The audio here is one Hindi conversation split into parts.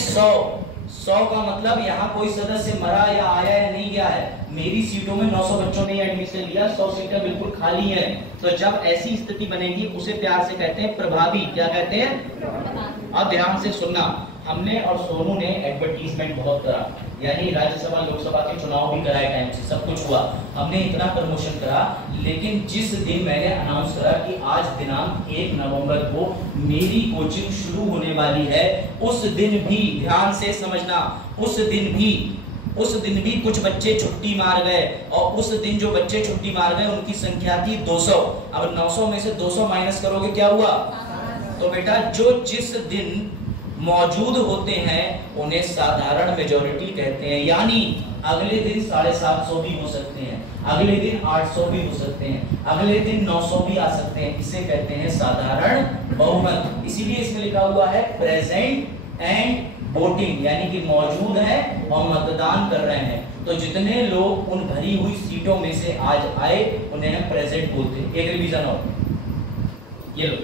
100 का मतलब यहाँ कोई सदस्य मरा या आया या नहीं गया है। मेरी सीटों में 900 बच्चों ने एडमिशन लिया, 100 सीटें बिल्कुल खाली हैं। तो जब ऐसी स्थिति बनेगी उसे प्यार से कहते हैं प्रभावी। क्या कहते हैं? अब ध्यान से सुनना, हमने और सोनू ने एडवर्टीजमेंट बहुत करा, यानी राज्यसभा लोकसभा के चुनाव भी कराए, टाइम से सब कुछ हुआ, हमने इतना प्रमोशन करा। लेकिन जिस दिन मैंने अनाउंस करा कि आज दिनांक 1 नवंबर को मेरी कोचिंग शुरू होने वाली है, उस दिन भी ध्यान से समझना, उस दिन भी कुछ बच्चे छुट्टी मार गए। और उस दिन जो बच्चे छुट्टी मार गए उनकी संख्या थी 200। अब 900 में से 200 माइनस करोगे क्या हुआ? तो बेटा जो जिस दिन मौजूद होते हैं उन्हें साधारण मेजॉरिटी कहते हैं। यानी अगले दिन 750 भी हो सकते हैं, अगले दिन 800 भी हो सकते हैं, अगले दिन 900 भी आ सकते हैं। इसे कहते हैं साधारण बहुमत। इसीलिए इसमें लिखा हुआ है प्रेजेंट एंड वोटिंग, यानी कि मौजूद है और मतदान कर रहे हैं। तो जितने लोग उन भरी हुई सीटों में से आज आए उन्हें हम प्रेजेंट बोलते हैं। एक रिवीजन और, ये लो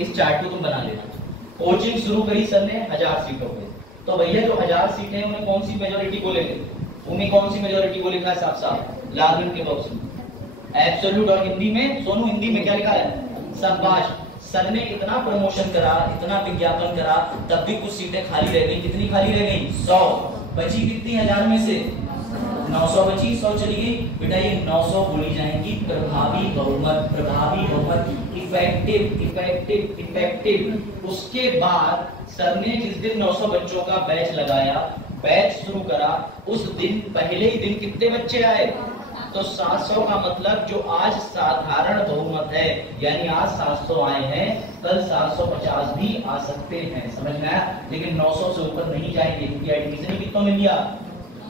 इस चार्ट को तुम बना लेना। कोचिंग शुरू करी सर ने 1000 सीटों पे, तो भैया जो 1000 सीटें हैं उन्हें कौन सी मेजॉरिटी बोलेंगे? उन्हें कौन सी मेजॉरिटी को लिखा है साफ साफ लाल रंग के बॉक्स में? एब्सोल्यूट। और हिंदी में सोनू, हिंदी में क्या लिखा है? शाबाश। सर ने इतना प्रमोशन करा, इतना विज्ञापन करा, तब भी कुछ सीटें खाली रह गई। कितनी खाली रह गई? 100। बची कितनी 1000 में से? 900 बची, 100 चली गई। बेटा ये 900 बोली जाएंगी प्रभावी बहुमत, प्रभावी बहुमत, इफेक्टिव। उसके बाद सर ने जिस दिन 900 बच्चों का बैच लगाया, बैच शुरू करा, उस दिन पहले ही दिन कितने बच्चे आए? तो 700 का मतलब जो आज साधारण बहुमत है, यानी आज 700 आए हैं, कल 750 भी आ सकते हैं। समझ में आया? लेकिन 900 से ऊपर नहीं जाएंगे क्योंकि एडमिशन ही कितनों में लिया।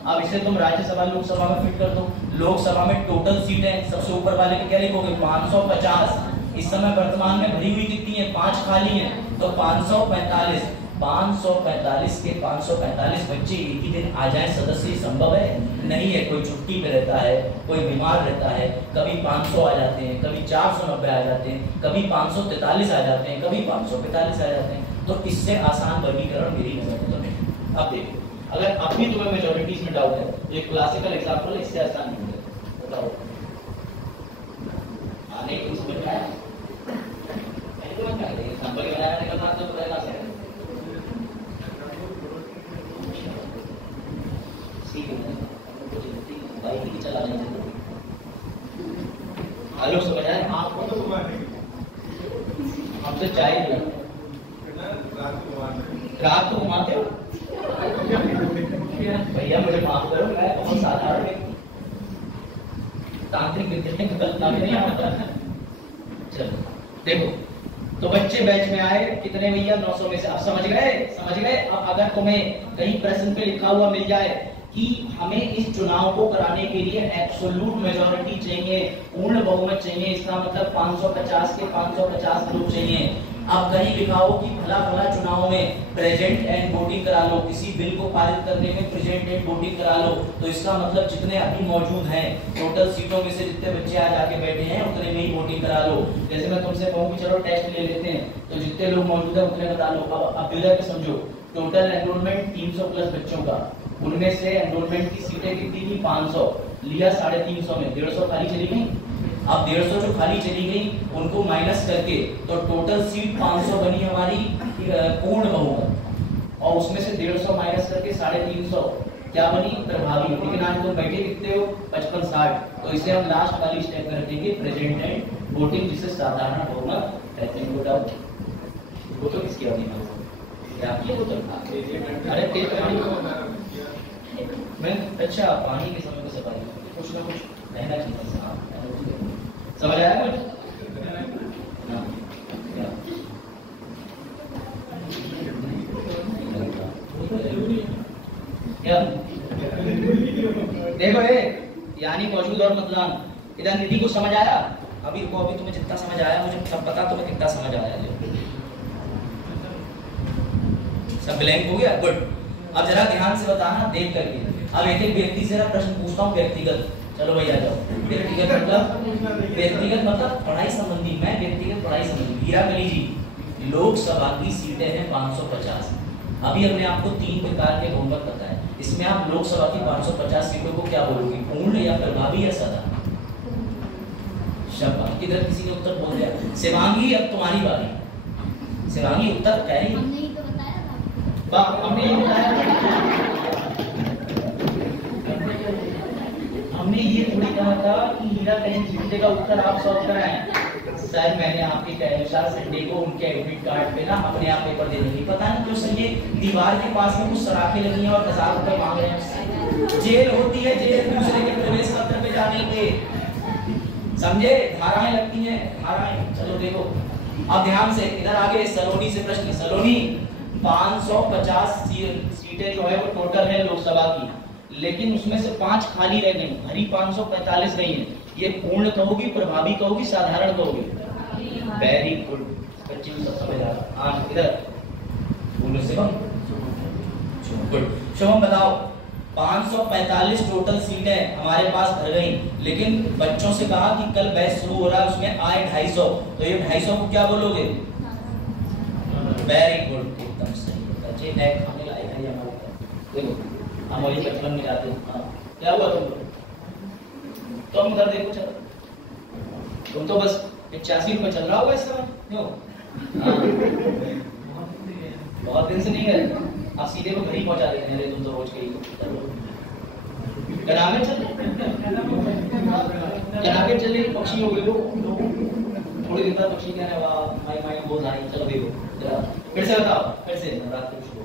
अब इसे तुम राज्यसभा लोकसभा में फिट कर दो। लोकसभा में टोटल सीटें सबसे ऊपर वाले के क्या लिखोगे? 550। इस समय वर्तमान में भरी हुई कितनी है? 5 खाली हैं, तो 545। 545 के 545 बच्चे एक ही दिन आ जाए, सदस्य संभव है? नहीं है। कोई छुट्टी पे रहता है, कोई बीमार रहता है, कभी 500 आ जाते हैं, कभी 490 आ जाते हैं, कभी 543 आ जाते हैं, कभी 545 आ जाते हैं। तो इससे आसान वर्गीकरण मेरी नजर में। अब देखो, अगर अभी तुम्हें मेजॉरिटीज में डाउट है तो एक क्लासिकल एग्जांपल इससे आसान नहीं है। बताओ आने की समझ में आया? तो मैं क्या एग्जांपल बनाया निकल रहा तो पता है हेलो समझ आए? आपको तो हमसे चाहिए रात को घुमाते हो भैया, मुझे माफ करो, मैं बहुत साधारण तांत्रिक विद्या की कल्पना में नहीं आता। चलो देखो, तो बच्चे बैच में आए कितने भैया? 900 में से। अब समझ गए? समझ गए? अब अगर तुम्हें कहीं प्रश्न पे लिखा हुआ मिल जाए कि हमें इस चुनाव को कराने के लिए एब्सोल्यूट मेजॉरिटी चाहिए, पूर्ण बहुमत चाहिए, इसका मतलब 550 के 550 लोग चाहिए। अब कहीं लिखा हो कि भला भला चुनाव में प्रेजेंट एंड वोटिंग करा लो, किसी बिल को पारित करने में प्रेजेंट एंड वोटिंग करा लो, तो इसका मतलब जितने अभी मौजूद हैं टोटल सीटों में से जितने बच्चे आज आके बैठे हैं उतने में ही वोटिंग करा लो। जैसे मैं तुमसे कहूँ कि चलो टेस्ट ले लेते हैं, तो जितने लोग मौजूद है उतने बता लो। अब अभ्युदय पे समझो, टोटल एनरोलमेंट 300 प्लस बच्चों का, उनमें से एनरोलमेंट की सीटें कितनी थी? 500 लिया, 350 में 150 खाली चली गई। अब 150 जो खाली चली गई उनको माइनस करके तो टोटल सीट 500 बनी हमारी पूर्ण बहुमत, और उसमें से 150 माइनस करके 350 क्या बनी? प्रभावी। लेकिन आज तुम बैठे कितने हो? 55-60। तो इसे हम लास्ट वाली स्टेप में रखेंगे प्रेजेंट एंड वोटिंग, जिसे साधारण बहुमत कहते हैं। वो तो किसकी होगी? अरे मैं अच्छा पानी के समय को सफाई कुछ ना कुछ रहना चाहिए। समझ आया कुछ? क्या देखो ये यानी मौजूद और मतदान, इधर निधि को समझ आया? अभी तुम्हें जितना समझ आया मुझे सब पता, तुम्हें कितना समझ आया? सब ब्लैंक हो गया? गुड। अब जरा ध्यान से बताना देख करके। अब एक एक व्यक्ति से प्रश्न पूछता हूँ व्यक्तिगत। चलो भैया जाओ। व्यक्तिगत मतलब पढ़ाई संबंधी। मैं व्यक्तिगत पढ़ाई संबंधी। हीरा कली जी, लोकसभा की सीटें हैं 550, अभी हमने आपको 3 प्रकार के बहुमत बताए, इसमें आप लोकसभा की 550 सीटों को क्या बोलोगे, पूर्ण या प्रभावी या साधारण? शाबाश, किधर किसी ने उत्तर बोल दिया। शिवांगी अब तुम्हारी बारी। शिवांगी उत्तर कह रही। हमने ही तो बताया था। वाह, हमने ये बताया, हमने ये थोड़ी कहा था कि हीरा कहीं जीतेगा, उत्तर आप सॉल्व कराएं। सर मैंने आपके कहे अनुसार संडे को उनके एडमिट कार्ड पे ना अपने आप पेपर दे देंगे, पता नहीं क्यों सर ये दीवार के पास में कुछ सराखें लगी हैं और 1000 रुपए मांग रहे हैं। जेल होती है जेल दूसरे के प्रवेश पत्र पे जाने पे, समझे, धाराएं लगती हैं धाराएं। चलो देखो अब ध्यान से, इधर आगे सलोनी से प्रश्न। सलोनी 550 सीटें जो है वो टोटल है लोकसभा की, लेकिन उसमें से 5 खाली रह गई, भरी 545 गई है। ये पूर्ण कहोगी, प्रभावी कहोगी, साधारण कहोगी? वेरी गुड, बच्चे सब समझ आ रहा। हाँ इधर पूर्ण शिवम, गुड। शिवम बताओ, 545 टोटल सीटें हमारे पास भर गई, लेकिन बच्चों से कहा कि कल बैच शुरू हो रहा है, उसमें आए 250, तो ये 250 को क्या बोलोगे? वेरी गुड, एकदम सही। बच्चे नए खाने लायक है हमारे, देखो हम वही बचपन में जाते हैं। हाँ क्या हुआ तुम उधर देखो, चलो तुम तो बस 85 रुपए चल रहा होगा इस समय, क्यों? बहुत दिन से नहीं गए, आप सीधे को घर ही पहुंचा देते हैं, तुम तो रोज के कनावे चले पक्षी हो गए, थोड़ी देर बाद पक्षी कहने वाह माई माई बोल आई। चलो देखो फिर से बताओ, फिर से रात को शुरू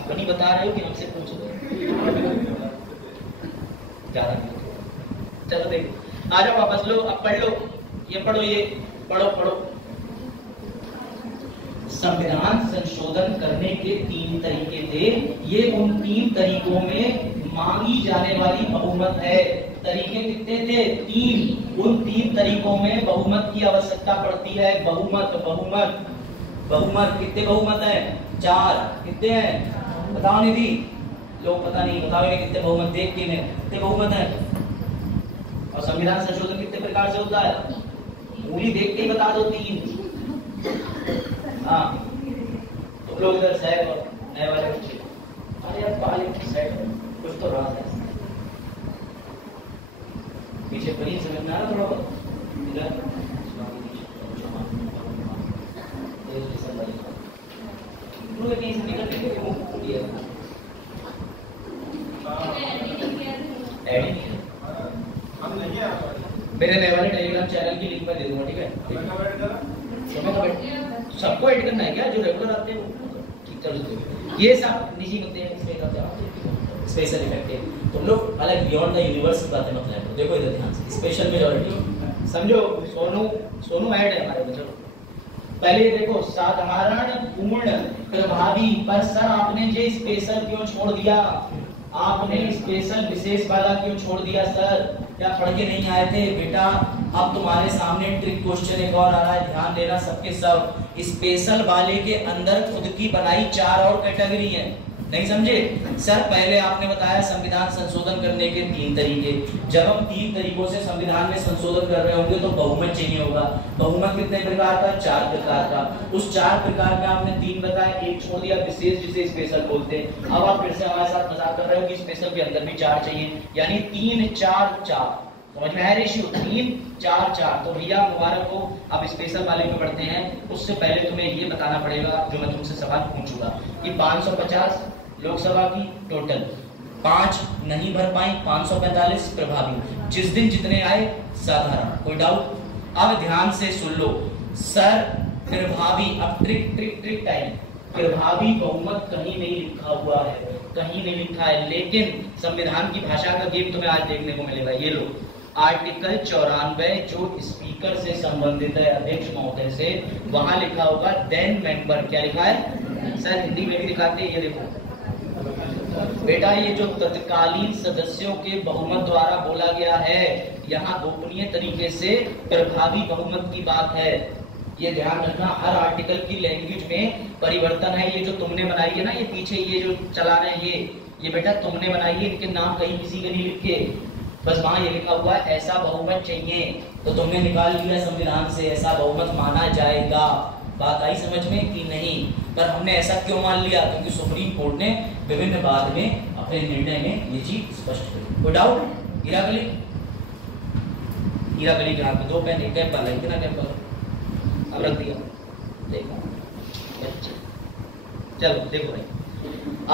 अपनी बता रहे हो कि हमसे पूछ रहे हो? चलो देखो, आ जाओ वापस, लो अब पढ़ लो, ये पढ़ो, ये पढ़ो पढ़ो। संविधान संशोधन करने के 3 तरीके थे, ये उन 3 तरीकों में मांगी जाने वाली बहुमत है। तरीके कितने थे? 3। उन 3 तरीकों में बहुमत की आवश्यकता पड़ती है। बहुमत बहुमत बहुमत कितने बहुमत है? 4। कितने हैं बताओ निधि? लोग पता नहीं बताओगे कितने बहुमत, देख के कितने बहुमत है? और संविधान संशोधन कितने प्रकार से होता है? पूरी देख के ही बता दो, 3। हाँ तुम लोग इधर सेट और नए वाले बच्चे, अरे यार पाले सेट कुछ तो राज है पीछे, परी समझ में आ रहा थोड़ा बहुत? इधर मेरे नए वाले टेलीग्राम चैनल की लिंक मैं दे दूंगा, ठीक है? सबको ऐड करना है क्या? जो रेगुलर आते हैं ठीक, चलो ये सब निजी मुद्दे हैं, इसमें करते स्पेशल इफेक्ट है। तुम लोग अलग बियॉन्ड द यूनिवर्स की बातें मत करो। देखो इधर ध्यान से, स्पेशल मेजॉरिटी समझो। सोनू ऐड है हमारे में। चलो पहले देखो, साधारण पूर्ण प्रभावी, पर सर आपने ये स्पेशल क्यों छोड़ दिया? आपने स्पेशल विशेष वाला क्यों छोड़ दिया सर? क्या पढ़ के नहीं आए थे बेटा? अब तुम्हारे सामने ट्रिक क्वेश्चन एक और आ रहा है, ध्यान देना सबके सब। स्पेशल वाले के अंदर खुद की बनाई 4 और कैटेगरी है, नहीं समझे सर? पहले आपने बताया संविधान संशोधन करने के 3 तरीके। जब हम 3 तरीकों से संविधान में संशोधन कर रहे होंगे तो बहुमत चाहिए होगा। बहुमत कितने प्रकार का? 4 प्रकार का। उस 4 प्रकार में आपने 3 बताया, एक छोड़ दिया विशेष, जिसे स्पेशल बोलते हैं। अब आप फिर से हमारे साथ मजाक कर रहे हो कि स्पेशल के अंदर भी 4 चाहिए, यानी 3 4 4। समझ में है रेशियो? 3 4 4। तो भैया मुबारक हो, अब स्पेशल वाले में बढ़ते हैं। उससे पहले तुम्हें ये बताना पड़ेगा जो मैं तुमसे सवाल पूछूंगा कि 550 लोकसभा की टोटल, 5 नहीं भर पाई, 545 प्रभावी, जिस दिन जितने आए साधारण। कोई डाउट? अब ध्यान से सुन लो सर, प्रभावी, अब ट्रिक टाइम। प्रभावी बहुमत कहीं नहीं लिखा हुआ है, कहीं नहीं लिखा है, लेकिन संविधान की भाषा का गेम तुम्हें आज देखने को मिलेगा। ये लो आर्टिकल 94 जो स्पीकर से संबंधित है, अध्यक्ष महोदय से, वहां लिखा होगा देन मेंबर। क्या लिखा है सर? हिंदी में भी दिखाते हैं, ये देखो बेटा, ये जो तत्कालीन सदस्यों के बहुमत द्वारा बोला गया है, यहाँ गोपनीय तरीके से प्रभावी बहुमत की बात है। ये ध्यान रखना, हर आर्टिकल की लैंग्वेज में परिवर्तन है। ये जो तुमने बनाई है ना, ये पीछे ये जो चला रहे हैं, ये बेटा तुमने बनाई है, इनके नाम कहीं किसी के नहीं लिखे, बस वहां ये लिखा हुआ है ऐसा बहुमत चाहिए, तो तुमने निकाल लिया संविधान से ऐसा बहुमत माना जाएगा। बात आई समझ में कि नहीं? पर हमने ऐसा क्यों मान लिया? क्योंकि सुप्रीम कोर्ट ने विभिन्न बाद में अपने निर्णय में ये चीज स्पष्ट करी। कोई डाउट? हीराकली जहाँ पे 2 पेन एक कैंप वाला इतना कैंप वाला अब रख दिया। देखो चलो देखो भाई,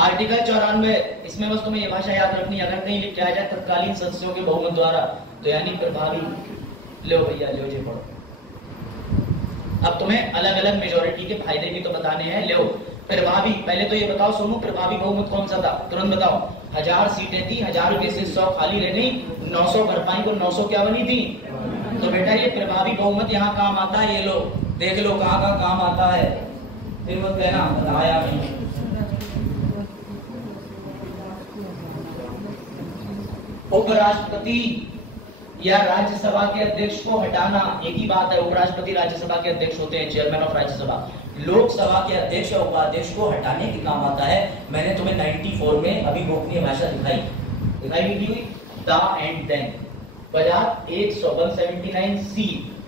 आर्टिकल 94, इसमें बस तुम्हें ये भाषा याद रखनी है। अगर कहीं लिखा जाए तत्कालीन सदस्यों के बहुमत द्वारा, तो यानी प्रभावी। लो भैया लो जी पढ़ो। अब तुम्हें अलग अलग मेजोरिटी के फायदे भी तो बताने हैं। लो प्रभावी, पहले तो ये बताओ सोनू, प्रभावी बहुमत कौन सा था? तुरंत बताओ। 1000 सीटें थी, 1000 में से 100 खाली रहनी, 900 भर पाई को 900 क्या बनी थी? तो बेटा ये प्रभावी बहुमत यहाँ काम आता है। ये लो देख लो कहाँ कहाँ काम आता है, फिर मत कहना बताया नहीं। उपराष्ट्रपति या राज्यसभा के अध्यक्ष को हटाना एक ही बात है। उपराष्ट्रपति राज्यसभा के अध्यक्ष होते हैं, चेयरमैन ऑफ राज्यसभा। लोकसभा के अध्यक्ष और उपाध्यक्ष को हटाने के काम आता है। मैंने तुम्हें 94 में अभी गोपनीय भाषा दिखाई हुई, द एंड देन। 179C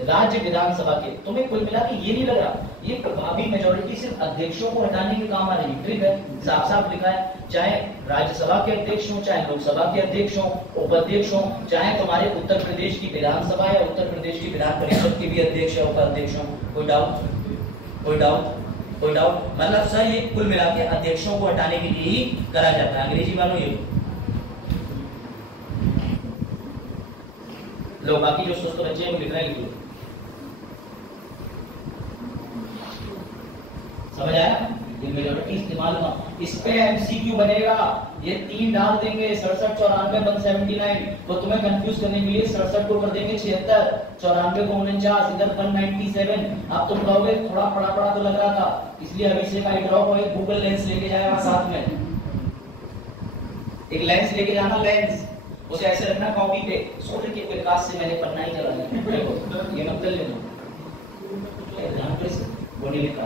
राज्य विधानसभा के। तुम्हें कुल मिला के ये नहीं लग रहा ये प्रभावी मेजोरिटी सिर्फ अध्यक्षों को हटाने के काम आ रही है? ट्रिक है, साफ साफ लिखा है। चाहे राज्यसभा के अध्यक्ष हो, चाहे लोकसभा के अध्यक्ष हो, उपाध्यक्ष हो, चाहे तुम्हारे उत्तर प्रदेश की विधानसभा या उत्तर प्रदेश की विधान परिषद के भी अध्यक्ष या उपाध्यक्ष हो। कोई डाउट? कोई डाउट? कोई डाउट? मतलब सर ये कुल मिला के अध्यक्षों को हटाने के लिए ही करा जाता है। अंग्रेजी वालों ये लो, बाकी जो सुस्त बच्चे हैं वो लिख रहे हैं। समझ आया? ये मेजॉरिटी इस्तेमाल हुआ। इस पे एमसीक्यू बनेगा, ये 3 डाल देंगे 67, 94, 179। तो तुम्हें कंफ्यूज करने के लिए 67 को कर देंगे 76, 94 को 49, इधर 197। अब तुम कहोगे थोड़ा पड़ा तो लग रहा था, इसलिए अभिषेक आई ड्रॉप हो एक गूगल लेंस लेके जाएगा साथ में। एक लेंस लेके जाना, लेंस उसे ऐसे रखना कॉपी पे, सूर्य के प्रकाश से मैंने पन्ना ही चला लिया। ये मत कर लेना, विधान परिषद वो नहीं लिखा,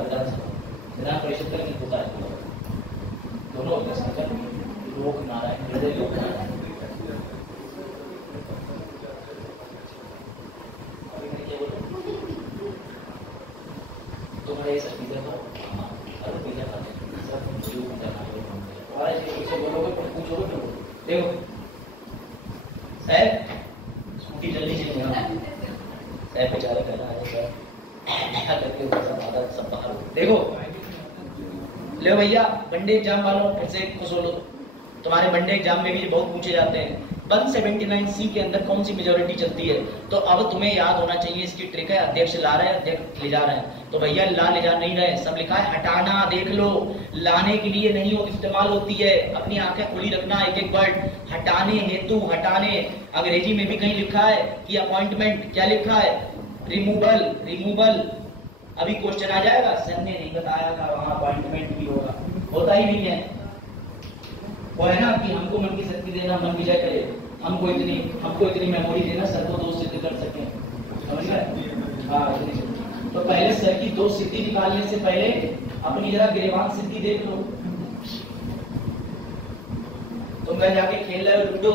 विधान परिषद का नहीं होता है दोनों लोक नारायण, हृदय लोक नारायण। तुम्हारे सब पिज्जा खाओ, अरे पिज्जा खाते हैं सब जीव पिज्जा खाते और ऐसे बोलोगे पूछोगे देखो साहब स्कूटी जल्दी से यहाँ साहब बेचारा कहना है सर करके ऊपर सब बाहर देखो। ले भैया वनडे एग्जाम वालों फिर से खुश हो लो, तुम्हारे वनडे एग्जाम में भी ये बहुत पूछे जाते हैं। 179C के अंदर कौन सी मेजोरिटी चलती है? तो अब तुम्हें याद होना चाहिए, इसकी ट्रिक है। अध्यक्ष ला रहे हैं, अध्यक्ष ले जा रहे हैं, तो भैया ला ले जा नहीं रहे, सब लिखा है हटाना। देख लो, लाने के लिए नहीं हो इस्तेमाल होती है। अपनी आंखें खुली रखना, एक एक वर्ड हटाने हेतु, हटाने। अंग्रेजी में भी कहीं लिखा है कि अपॉइंटमेंट, क्या लिखा है? Removal, removal. अभी क्वेश्चन आ जाएगा, सर ने नहीं बताया था वहां अपॉइंटमेंट भी होगा, होता ही नहीं है। वो है ना कि हमको मन की शक्ति देना, मन विजय करे, हमको इतनी मेमोरी देना, सर को 2 सिद्ध कर सके। समझ गए? हाँ, तो पहले सर की 2 सिद्धि निकालने से पहले अपनी जरा गिरेबान सिद्धि देख लो। तुम घर जाके खेल रहे हो लूडो,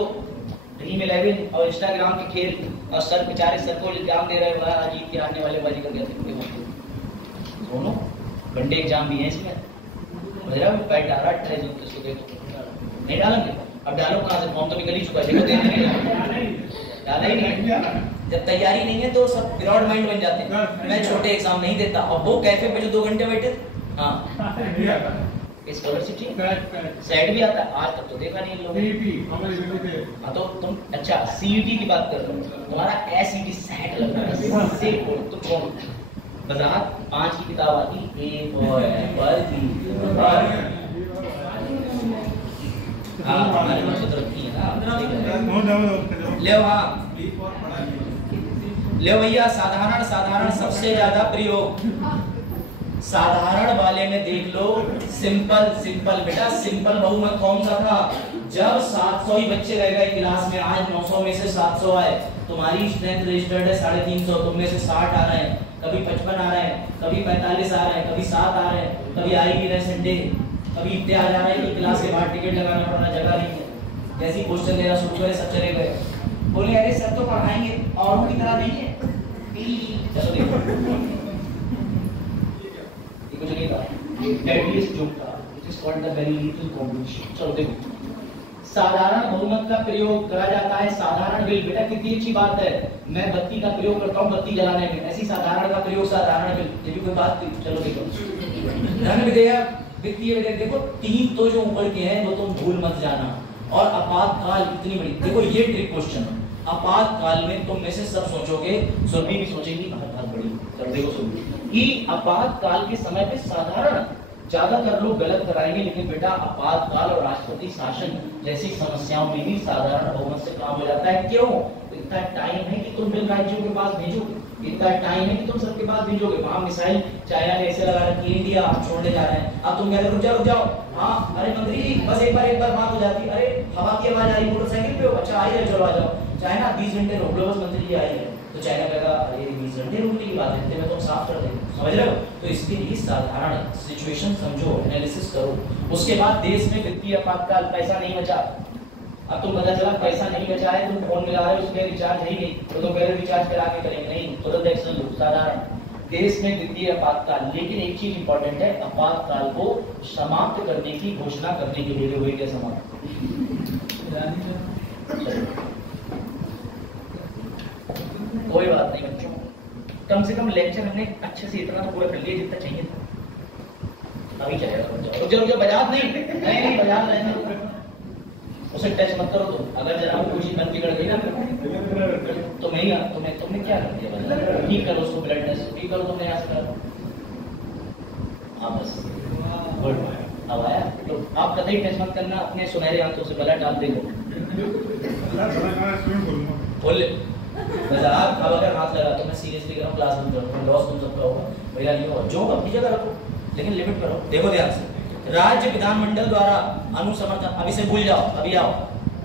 ड्रीम 11 और इंस्टाग्राम के खेल, और सर बेचारे सर को एग्जाम दे रहे हो, जीत के आने वाले बाजी कर गए दोनों। वनडे एग्जाम भी है इसमें, मेरा भी पैर डाला ट्रेजर तो देखो नहीं डालेंगे। अब डालो कहाँ से, फॉर्म तो निकल ही चुका है, देखो डाला ही नहीं। जब तैयारी नहीं है तो सब पिरियड माइंड बन जाते हैं। मैं छोटे एग्जाम नहीं देता, और वो कैफे पे जो 2 घंटे बैठे थे। हाँ स्कॉलरशिप सेट भी आता है, आज तक तो देखा नहीं लोग। हाँ तो तुम अच्छा सीईटी की बात कर रहे हो, तुम्हारा एसईटी सेट लग रहा है, से बोल तो कौन वजाहत 5 की किताब आती A for apple, B for हाँ हमारे में तो रखी है ना। ले हाँ ले भैया, साधारण साधारण सबसे ज्यादा प्रयोग साधारण वाले में देख लो। सिंपल सिंपल बेटा, सिंपल बहुमत कौन सा था? जब 700 ही बच्चे रह गए क्लास में, आज 900 में से 700 आए। तुम्हारी स्ट्रेंथ रजिस्टर्ड है 350, तुम में से 60 आ रहे हैं, कभी 55 आ रहे हैं, कभी 45 आ रहे हैं, कभी 7 आ रहे हैं, कभी आ ही नहीं रहे संडे, कभी इतने आ जा रहे हैं कि क्लास के बाहर टिकट लगाना पड़ रहा, जगह नहीं है। जैसे क्वेश्चन देना शुरू करे सब चले गए, बोले अरे सर तो पढ़ाएंगे औरों की तरह नहीं है। चलो देखो कुछ नहीं था, डेडलीस्ट जोक था, it is called the very little combination. चलो देखो, साधारण बहुमत का प्रयोग करा जाता है साधारण बिल। बेटा कितनी अच्छी बात है, मैं बत्ती का प्रयोग करता हूँ बत्ती जलाने में, ऐसी साधारण का प्रयोग साधारण बिल, ये भी कोई बात थी। चलो देखो, धन विधेयक, वित्तीय विधेयक, देखो तीन तो जो ऊपर के हैं वो तुम भूल मत जाना। और आपातकाल इतनी बड़ी, देखो ये ट्रिक क्वेश्चन है। आपातकाल में तुम में से सब सोचोगे, सुरभि भी सोचेगी, बहुत बड़ी। चलो देखो सुरभि, कि आपातकाल के समय पे साधारण ज्यादातर लोग गलत कराएंगे, लेकिन बेटा आपातकाल और राष्ट्रपति शासन जैसी समस्याओं में भी साधारण बहुमत से काम हो जाता है। क्यों? इतना टाइम है कि तुम बिल राज्यों के पास भेजोगे, इतना टाइम है कि तुम सबके पास भेजोगे। वहां मिसाइल चाइना ने ऐसे लगा रखी है, इंडिया आप छोड़ने जा रहे हैं, अब तुम कह रहे रुक जाओ। हाँ अरे मंत्री जी बस एक बार बात हो जाती, अरे हवा की आवाज आ रही, मोटरसाइकिल पे हो, अच्छा आई है, चलो आ जाओ। चाइना 20 घंटे रोक लो बस, मंत्री जी आई है, तो चाइना कहेगा अरे 20 घंटे रोकने की बात है, मैं तो साफ कर देंगे, समझ रहे हो? तो इसके लिए साधारण सिचुएशन समझो, एनालिसिस करो। उसके बाद देश में वित्तीय आपातकाल, पैसा नहीं बचा, अब तुम पता चला पैसा नहीं बचा है, तुम फोन मिला रहे हो, उसमें रिचार्ज है ही नहीं, तो तुम कह रहे हो रिचार्ज करा के करेंगे, नहीं, तुरंत एक्शन लो। साधारण देश में वित्तीय आपातकाल, लेकिन एक चीज इंपॉर्टेंट है, आपातकाल को समाप्त करने की घोषणा करने के लिए हुई क्या समाप्त? कोई बात नहीं बच्चों, कम से कम लेक्चर हमने अच्छे से इतना तो पूरा कर लिया जितना चाहिए था। अभी चलेगा, रुक जाओ, बजाज नहीं बजाज रहना, उसे टच मत करो तुम। अगर जरा कोई चीज बंद बिगड़ गई ना तो मैं तुमने क्या कर दिया, ठीक करो उसको, ब्लड टेस्ट ठीक करो, तुमने यहाँ से करो। हाँ बस गुड, अब आया। तो आप कतई टच मत करना, अपने सुनहरे हाथों से गला डाल देंगे, बोल ले मजाक। अब अगर हाथ लगा तो मैं सीरियसली कर रहा हूँ, क्लास में करूँ, लॉस तुम सबका होगा भैया, नहीं होगा, जो अपनी जगह रखो लेकिन लिमिट करो। देखो ध्यान से, राज्य विधानमंडल द्वारा अनुसमर्थन, अभी से भूल जाओ, अभी आओ।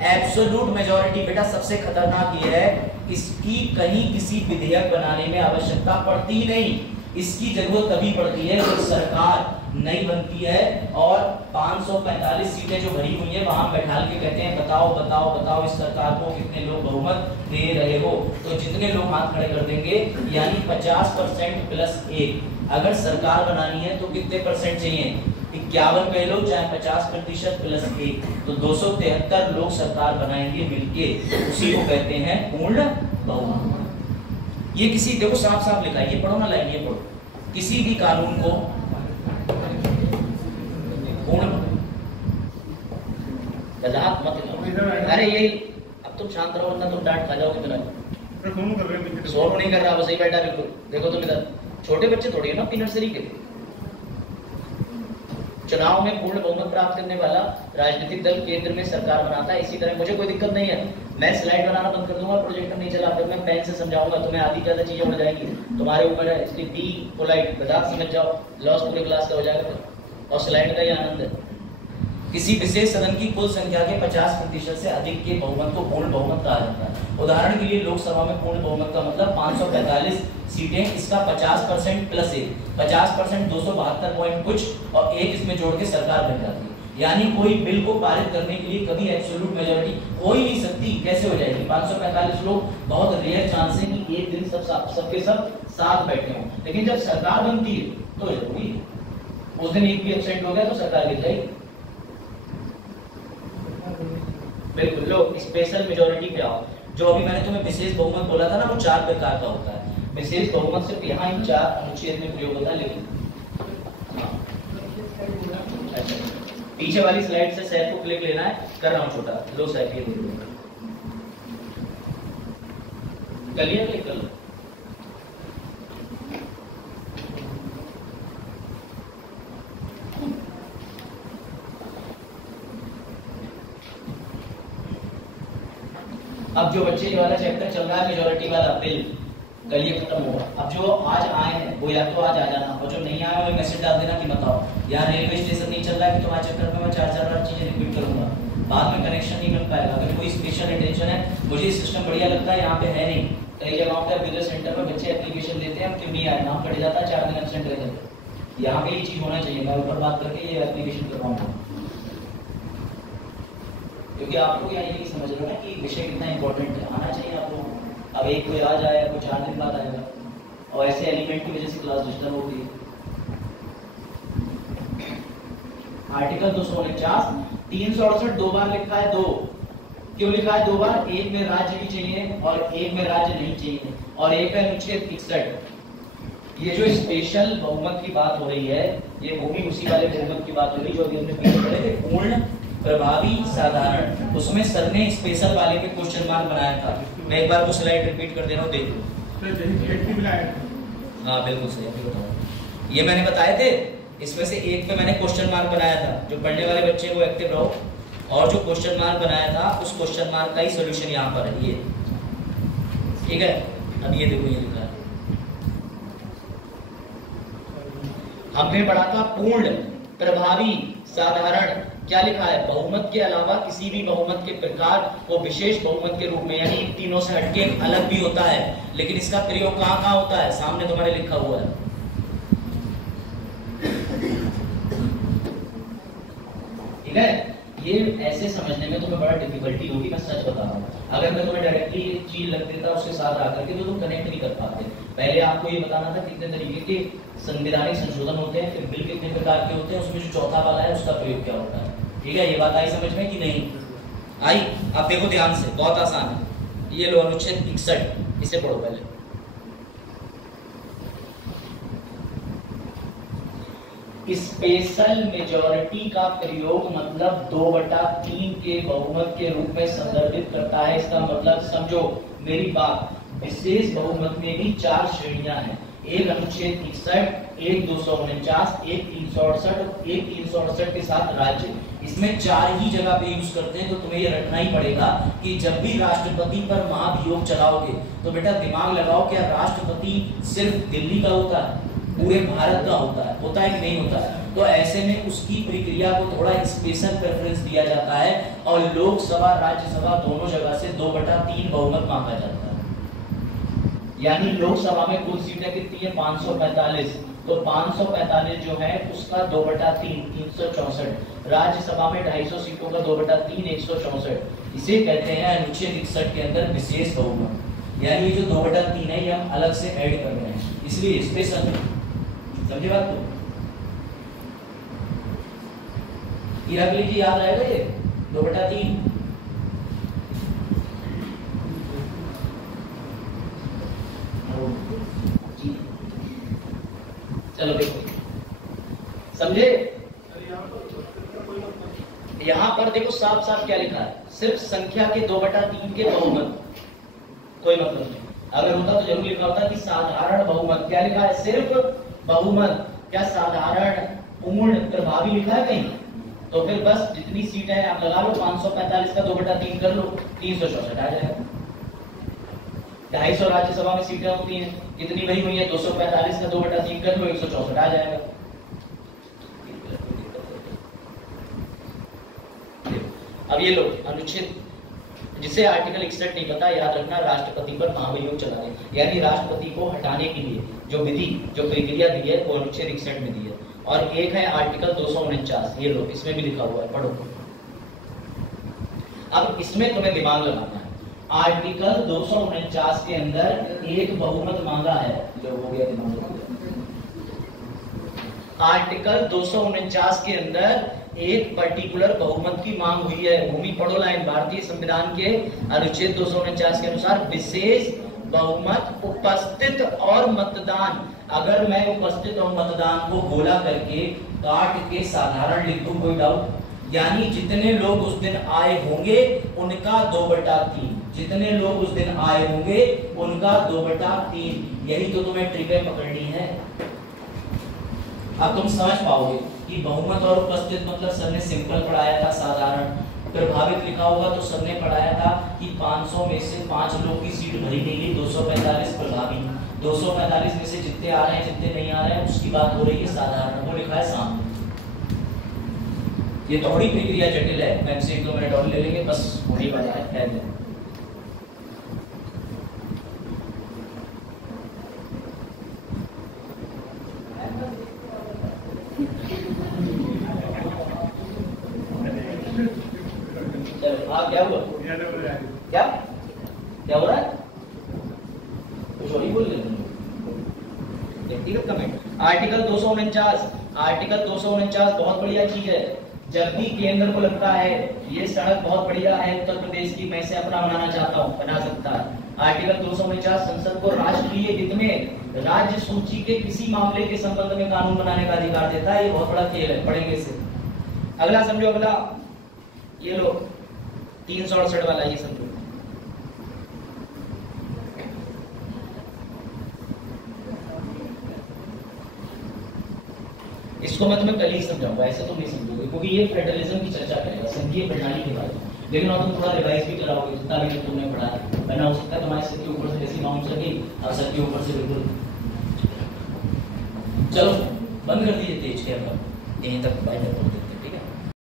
एब्सोल्यूट मेजॉरिटी बेटा सबसे खतरनाक ये है, इसकी कहीं किसी विधेयक बनाने में आवश्यकता पड़ती नहीं। इसकी जरूरत तभी पड़ती है जब सरकार नई बनती है और 545 सीटें जो भरी हुई है वहां बैठा के कहते हैं बताओ बताओ बताओ इस सरकार को कितने लोग बहुमत दे रहे हो। तो जितने लोग हाथ खड़े कर देंगे, यानी 50% प्लस 1। अगर सरकार बनानी है तो कितने परसेंट चाहिए? 51 कह लो चाहे 50% प्लस 1, तो 273 लोग सरकार बनाएंगे मिलके, उसी को कहते हैं पूर्ण बहुमत। ये किसी, देखो साफ साफ लिखा है, ये पढ़ो ना लाइन, ये पढ़ो, किसी भी कानून को पूर्ण वजाहत मत करो। अरे ये अब तुम शांत रहो वरना तुम डांट खा जाओगे। सोनू नहीं कर रहा, बस ही बैठा बिल्कुल। देखो तुम इधर, छोटे बच्चे थोड़ी है ना अपनी नर्सरी के। चुनाव में पूर्ण बहुमत प्राप्त करने वाला राजनीतिक दल केंद्र में सरकार बनाता है। इसी तरह मुझे कोई दिक्कत नहीं है, मैं स्लाइड बनाना बंद कर दूंगा, प्रोजेक्टर नहीं चला, फिर मैं पेन से समझाऊंगा, तुम्हें आधी ज्यादा चीजें उड़ जाएंगी, तुम्हारे ऊपर है। इसलिए बी पोलाइट, बजाज समझ जाओ, लॉस पूरे क्लास का हो जाएगा। और स्लाइड का ही आनंद है। किसी विशेष सदन की कुल संख्या के 50% से अधिक के बहुमत को पूर्ण बहुमत कहा जाता है। उदाहरण के लिए लोकसभा में पूर्ण बहुमत का मतलब 545 सीटें, इसका 50% प्लस 1, 50% 272 पॉइंट कुछ और 1 इसमें जोड़ के सरकार बन जाती है। यानी कोई बिल को पारित करने के लिए कभी एब्सोल्यूट मेजॉरिटी हो ही नहीं सकती। कैसे हो जाएगी? 545 लोग, बहुत रेयर चांस है कि एक दिन सबके सब साथ बैठे हों। लेकिन जब सरकार बनती है तो जरूरी है, उस दिन एक भी एब्सेंट हो गया तो सरकार गिर जाएगी। बिल्कुल। लो स्पेशल मेजॉरिटी पे आओ। जो अभी मैंने तुम्हें विशेष बहुमत बोला था ना, वो 4 प्रकार का होता है। विशेष बहुमत सिर्फ यहाँ इन 4 अनुच्छेद में प्रयोग होता है। लेकिन पीछे वाली स्लाइड से सैफ को क्लिक लेना है, कर रहा हूँ छोटा। लो सैफ ये कर लिया, क्लिक कर लो। अब जो बच्चे वाला चैप्टर चल रहा है मेजॉरिटी वाला बिल, कल ये खत्म होगा। अब जो आज आए हैं वो या तो आज आ जाना, और जो नहीं आए वो मैसेज डाल देना कि बताओ यार रेलवे स्टेशन नहीं चल रहा है कि तुम्हारे चैप्टर में मैं 4-4 बार चीजें रिपीट करूंगा, बाद में कनेक्शन नहीं मिल पाएगा। अगर कोई स्पेशल इंटेंशन है, मुझे सिस्टम बढ़िया लगता है, यहाँ पे है नहीं। कई जगहों पे बिजनेस सेंटर में बच्चे एप्लीकेशन देते हैं, क्यों नहीं आए, नाम कट जाता है, 4 दिन एब्सेंट रह जाते हैं। यहाँ पे ये चीज होना चाहिए, मैं ऊपर बात करके ये एप्लीकेशन करवाऊंगा, क्योंकि आप लोग यहाँ ये समझ रहे हो ना कि विषय कितना इंपॉर्टेंट है, आना चाहिए आप लोग। अब एक कोई आज आया, कोई 4 दिन बाद आएगा, और ऐसे एलिमेंट की वजह से क्लास डिस्टर्ब होती है। आर्टिकल 249 368 दो बार लिखा है, दो क्यों लिखा है दो बार? एक में राज्य भी चाहिए और एक में राज्य नहीं चाहिए, और एक है अनुच्छेद 61। ये जो स्पेशल बहुमत की बात हो रही है, ये वो भी उसी वाले बहुमत की बात हो रही है जो अभी हमने पीछे पढ़े थे, पूर्ण, प्रभावी, साधारण। उसमें सर ने स्पेशल वाले पे क्वेश्चन मार्क बनाया था। मैं एक बार वो स्लाइड रिपीट कर दे रहा हूँ, देख लो। हाँ बिल्कुल सही, अभी बताओ। ये मैंने बताए थे, इसमें से एक पे मैंने क्वेश्चन मार्क बनाया था। जो पढ़ने वाले बच्चे वो एक्टिव रहो, और जो क्वेश्चन मार्क बनाया था उस क्वेश्चन मार्क का ही सॉल्यूशन यहाँ पर है, ये ठीक है। अब ये देखो, ये लिखा है, हमने पढ़ा था पूर्ण, प्रभावी, साधारण। क्या लिखा है? बहुमत के अलावा किसी भी बहुमत के प्रकार को विशेष बहुमत के रूप में, यानी इन तीनों से हटके अलग भी होता है, लेकिन इसका प्रयोग कहाँ कहाँ होता है? सामने तुम्हारे लिखा हुआ है, ठीक है। ये ऐसे समझने में तुम्हें बड़ा डिफिकल्टी होगी, मैं सच बता रहा हूँ। अगर मैं तुम्हें डायरेक्टली एक चीज लग देता उसके साथ आकर के, तो तुम कनेक्ट नहीं कर पाते। पहले आपको ये बताना था कितने तरीके के संवैधानिक संशोधन होते हैं, फिर बिल कितने प्रकार के होते हैं, उसमें जो चौथा वाला है उसका प्रयोग क्या होता है, ठीक है। ये बात आई समझ में कि नहीं आई? आप देखो ध्यान से, बहुत आसान है। ये लो अनुच्छेद 61, इसे पढ़ो पहले। स्पेशल मेजॉरिटी का प्रयोग मतलब 2/3 के बहुमत के रूप में संदर्भित करता है। इसका मतलब समझो मेरी बात, विशेष बहुमत में भी 4 श्रेणियां हैं। एक अनुच्छेद 61, एक 249, एक 368, एक 368 के साथ राज्य। इसमें 4 ही जगह पे यूज करते हैं, तो तुम्हें ये रटना ही पड़ेगा कि जब भी राष्ट्रपति पर महाभियोग चलाओगे तो बेटा दिमाग लगाओ, क्या राष्ट्रपति सिर्फ दिल्ली का होता है? पूरे भारत का होता है कि नहीं होता है? तो ऐसे में उसकी प्रक्रिया को थोड़ा स्पेशल प्रेफरेंस दिया जाता है, और लोकसभा राज्यसभा दोनों जगह से 2/3 बहुमत मांगा जाता है। यानी लोकसभा में कुल सीटें कितनी है? 545। तो 545 जो है उसका 2/3 364। राज्यसभा में 250 सीटों का 2/3 164। इसे कहते हैं अनुच्छेद 61 के अंदर विशेष बहुमत। यानी ये जो 2/3 है ये हम अलग से ऐड कर रहे हैं, इसलिए स्पेशल। समझे बात? तो ये रख लीजिए, याद रहेगा ये 2/3। चलो देखो, समझे? यहां पर देखो साफ साफ क्या लिखा है, सिर्फ संख्या के 2/3 के बहुमत, कोई मतलब नहीं। अगर होता तो जरूर लिखा होता कि साधारण बहुमत। क्या लिखा है? सिर्फ बहुमत। क्या साधारण, पूर्ण, प्रभावी लिखा है कहीं? तो फिर बस जितनी सीट है आप लगा लो, 545 का 2/3 कर लो, 364 आ जाएगा। 250 राज्यसभा में सीटें होती हैं, कितनी वही हुई है? 245 का 2/3 कर लो, 164 आ जाएगा। अब ये लो अनुच्छेद, जिसे आर्टिकल 61 नहीं पता, याद रखना, राष्ट्रपति पर महाभियोग चला दे। यानी राष्ट्रपति को हटाने के लिए जो विधि, जो प्रक्रिया दी है, वो अनुच्छेद 61 में दी है। और एक है आर्टिकल 249, ये लो, इसमें भी लिखा हुआ है, पढ़ो। अब इसमें तुम्हें दिमाग लगाना है। आर्टिकल 249 के अंदर एक बहुमत मांगा है, जो हो गया दिमाग। आर्टिकल 249 के अंदर एक पर्टिकुलर बहुमत की मांग हुई है। भूमि पढ़ो लाइन, भारतीय संविधान के अनुच्छेद 249 के अनुसार विशेष बहुमत, उपस्थित और मतदान। अगर मैं उपस्थित और मतदान को गोला करके काट के साधारण लिख दूं, कोई डाउट? यानी जितने लोग उस दिन आए होंगे उनका 2/3, जितने लोग उस दिन आए होंगे उनका 2/3। यही तो तुम्हें ट्रिगर पकड़नी है। अब तुम समझ पाओगे कि बहुमत और उपस्थित मतलब सर ने सिंपल पढ़ाया था, साधारण। प्रभावित लिखा होगा तो सर ने पढ़ाया था कि 500 में से 5 लोग की सीट भरी गई, 245 प्रभावी। 245 में से जितने आ रहे हैं, जितने नहीं आ रहे हैं, उसकी बात हो रही है साधारण, वो लिखा है सामने। ये थोड़ी प्रक्रिया जटिल है, मैं से 1-2 मिनट और ले लेंगे, बस वही बात है। क्या हुआ? क्या क्या हो रहा है? कुछ और ही बोल रहे हैं। व्यक्तिगत कमेंट। आर्टिकल 249, आर्टिकल 249 बहुत बढ़िया चीज है। जब भी केंद्र को लगता है ये सड़क बहुत बढ़िया है उत्तर प्रदेश की, मैं इसे अपना बनाना चाहता हूँ, बना सकता है। आर्टिकल 249 संसद को राष्ट्रीय हित में राज्य सूची के किसी मामले के संबंध में कानून बनाने का अधिकार देता है। ये बहुत बड़ा खेल है, पढ़ेंगे इसे। अगला समझो, अगला ये लो 368 वाला, ये समझो। इसको मैं तुम्हें कल ही समझाऊंगा, ऐसे तुम नहीं समझोगे, क्योंकि ये फेडरलिज्म की चर्चा करेगा, संघीय प्रणाली के बारे में। लेकिन और तुम थोड़ा रिवाइज भी कराओगे जितना भी तुमने पढ़ा है, वरना हो सकता है तुम्हारे सर के ऊपर से जैसी बाउंस लगी और सर के ऊपर से बिल्कुल। चलो बंद कर दीजिए तेज कैमरा, यहीं तक बाय।